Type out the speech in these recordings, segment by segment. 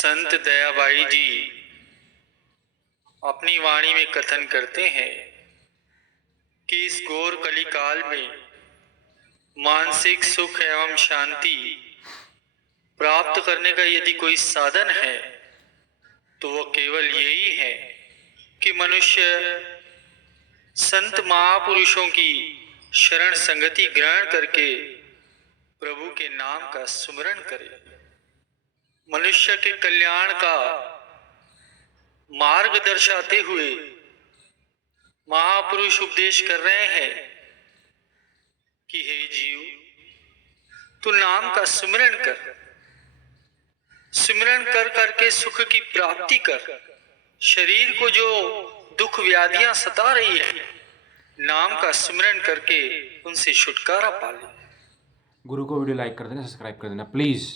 संत दयाबाई जी अपनी वाणी में कथन करते हैं कि इस घोर कलिकाल में मानसिक सुख एवं शांति प्राप्त करने का यदि कोई साधन है तो वह केवल यही है कि मनुष्य संत महापुरुषों की शरण संगति ग्रहण करके प्रभु के नाम का सुमिरन करे। मनुष्य के कल्याण का मार्ग दर्शाते हुए महापुरुष उपदेश कर रहे हैं कि हे जीव, तू नाम का सुमिरन कर, सुमिरन कर करके सुख की प्राप्ति कर। शरीर को जो दुख व्याधियां सता रही है, नाम का सुमिरन करके उनसे छुटकारा पा ले। गुरु को वीडियो लाइक कर देना, सब्सक्राइब कर देना प्लीज।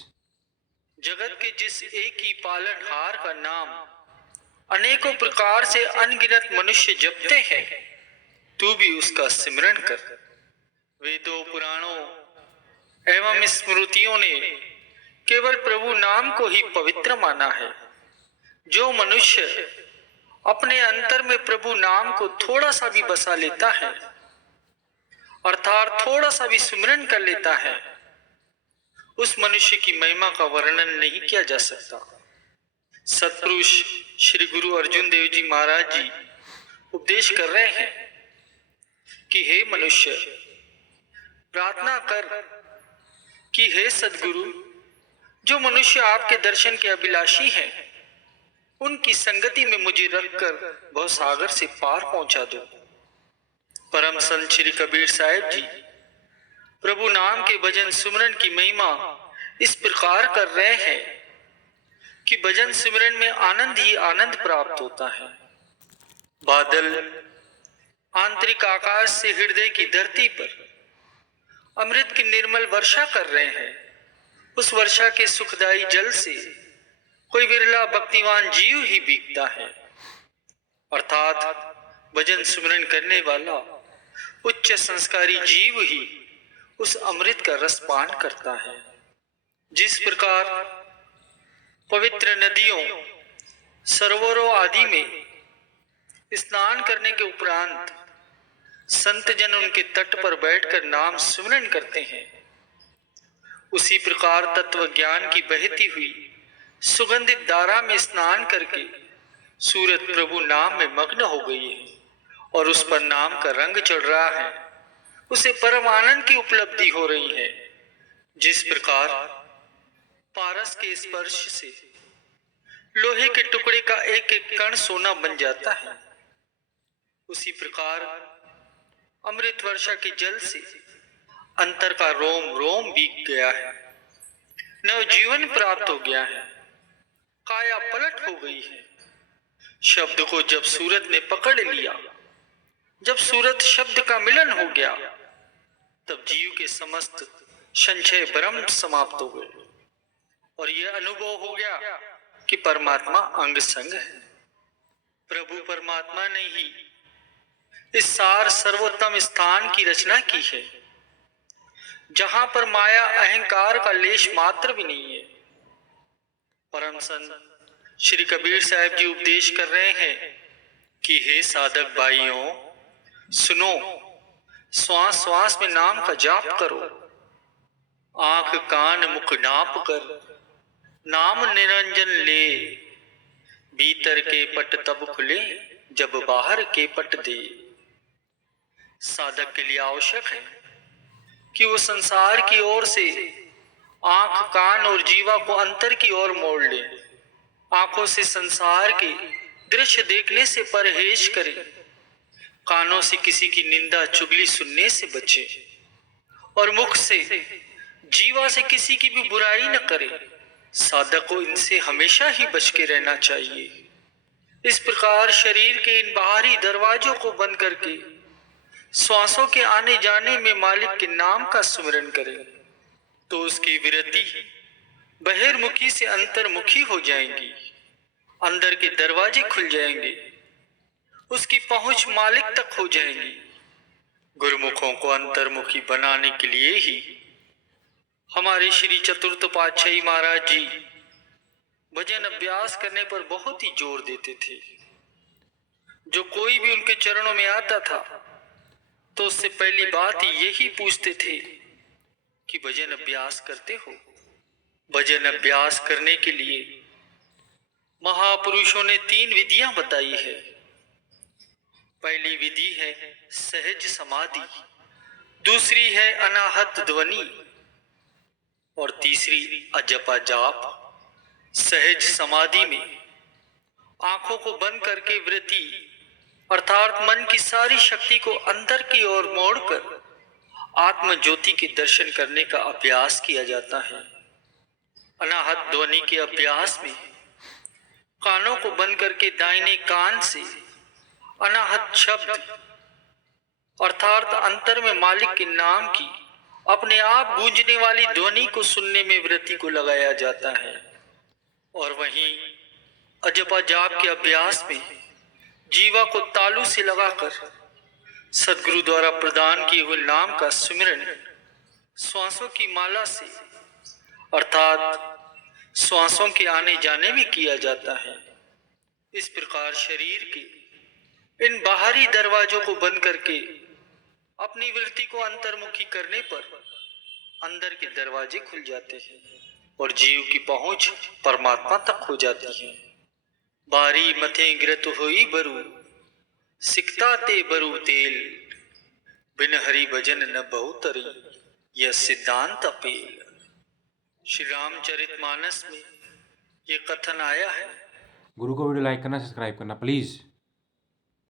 जगत के जिस एक ही पालनहार का नाम अनेकों प्रकार से अनगिनत मनुष्य जपते हैं, तू भी उसका सिमरन कर। वेदों, पुराणों एवं स्मृतियों ने केवल प्रभु नाम को ही पवित्र माना है। जो मनुष्य अपने अंतर में प्रभु नाम को थोड़ा सा भी बसा लेता है, अर्थात थोड़ा सा भी सिमरन कर लेता है, उस मनुष्य की महिमा का वर्णन नहीं किया जा सकता। सतपुरुष श्री गुरु अर्जुन देव जी महाराज जी उपदेश कर रहे हैं कि हे मनुष्य, प्रार्थना कर कि हे सद्गुरु, जो मनुष्य आपके दर्शन के अभिलाषी हैं, उनकी संगति में मुझे रखकर भवसागर से पार पहुंचा दो। परम संत श्री कबीर साहिब जी प्रभु नाम के भजन सिमरन की महिमा इस प्रकार कर रहे हैं कि भजन सिमरन में आनंद ही आनंद प्राप्त होता है। बादल आंतरिक आकाश से हृदय की धरती पर अमृत की निर्मल वर्षा कर रहे हैं। उस वर्षा के सुखदायी जल से कोई विरला भक्तिवान जीव ही भीगता है, अर्थात भजन सिमरन करने वाला उच्च संस्कारी जीव ही उस अमृत का रस पान करता है। जिस प्रकार पवित्र नदियों, सरोवरों आदि में स्नान करने के उपरांत संत जन उनके तट पर बैठकर नाम सिमरन करते हैं, उसी प्रकार तत्व ज्ञान की बहती हुई सुगंधित धारा में स्नान करके सूरत प्रभु नाम में मग्न हो गई है और उस पर नाम का रंग चढ़ रहा है। उसे परम आनंद की उपलब्धि हो रही है। जिस प्रकार पारस के स्पर्श से लोहे के टुकड़े का एक एक कण सोना बन जाता है, उसी प्रकार अमृत वर्षा के जल से अंतर का रोम रोम भीग गया है, नवजीवन प्राप्त हो गया है, काया पलट हो गई है। शब्द को जब सूरत ने पकड़ लिया, जब सूरत शब्द का मिलन हो गया, तब जीव के समस्त संशय भ्रम समाप्त हो गए और यह अनुभव हो गया कि परमात्मा अंग संग है। प्रभु परमात्मा ने ही इस सार सर्वोत्तम स्थान की रचना की है, जहां पर माया अहंकार का लेश मात्र भी नहीं है। परम संत श्री कबीर साहिब जी उपदेश कर रहे हैं कि हे साधक भाइयों, सुनो, श्वास श्वास में नाम का जाप करो, आंख कान मुख नाप कर नाम निरंजन ले, भीतर के पट तब खुले जब बाहर के पट दे। साधक के लिए आवश्यक है कि वो संसार की ओर से आंख कान और जीवा को अंतर की ओर मोड़ ले। आंखों से संसार के दृश्य देखने से परहेज करे, कानों से किसी की निंदा चुगली सुनने से बचे और मुख से जीवा से किसी की भी बुराई न करे। साधक को इनसे हमेशा ही बच के रहना चाहिए। इस प्रकार शरीर के इन बाहरी दरवाजों को बंद करके श्वासों के आने जाने में मालिक के नाम का सुमिरन करे तो उसकी विरति बहिर्मुखी से अंतर्मुखी हो जाएंगी, अंदर के दरवाजे खुल जाएंगे, उसकी पहुंच मालिक तक हो जाएगी। गुरुमुखों को अंतर्मुखी बनाने के लिए ही हमारे श्री चतुर्थ पातशाही महाराज जी भजन अभ्यास करने पर बहुत ही जोर देते थे। जो कोई भी उनके चरणों में आता था तो उससे पहली बात ही यही पूछते थे कि भजन अभ्यास करते हो। भजन अभ्यास करने के लिए महापुरुषों ने 3 विधियां बताई है। पहली विधि है सहज समाधि, दूसरी है अनाहत ध्वनि और तीसरी अजपा जाप। सहज समाधि में आंखों को बंद करके वृत्ति अर्थात मन की सारी शक्ति को अंदर की ओर मोड़कर आत्म ज्योति के दर्शन करने का अभ्यास किया जाता है। अनाहत ध्वनि के अभ्यास में कानों को बंद करके दाहिने कान से अनाहत शब्द अर्थात अंतर में मालिक के नाम की अपने आप गूंजने वाली ध्वनि को सुनने में वृत्ति को लगाया जाता है। और वहीं अजपा जाप के अभ्यास में जीवा को तालू से लगाकर सदगुरु द्वारा प्रदान किए हुए नाम का स्मरण श्वासों की माला से अर्थात श्वासों के आने जाने में किया जाता है। इस प्रकार शरीर के इन बाहरी दरवाजों को बंद करके अपनी वृत्ति को अंतर्मुखी करने पर अंदर के दरवाजे खुल जाते हैं और जीव की पहुंच परमात्मा तक हो जाती है। बारी मथे गिरत होई बरु सिकता ते बरु तेल, बिन हरि भजन न बहुतरी यह सिद्धांत अपेल। श्री रामचरितमानस में ये कथन आया है। गुरु को वीडियो लाइक करना, सब्सक्राइब करना प्लीज़।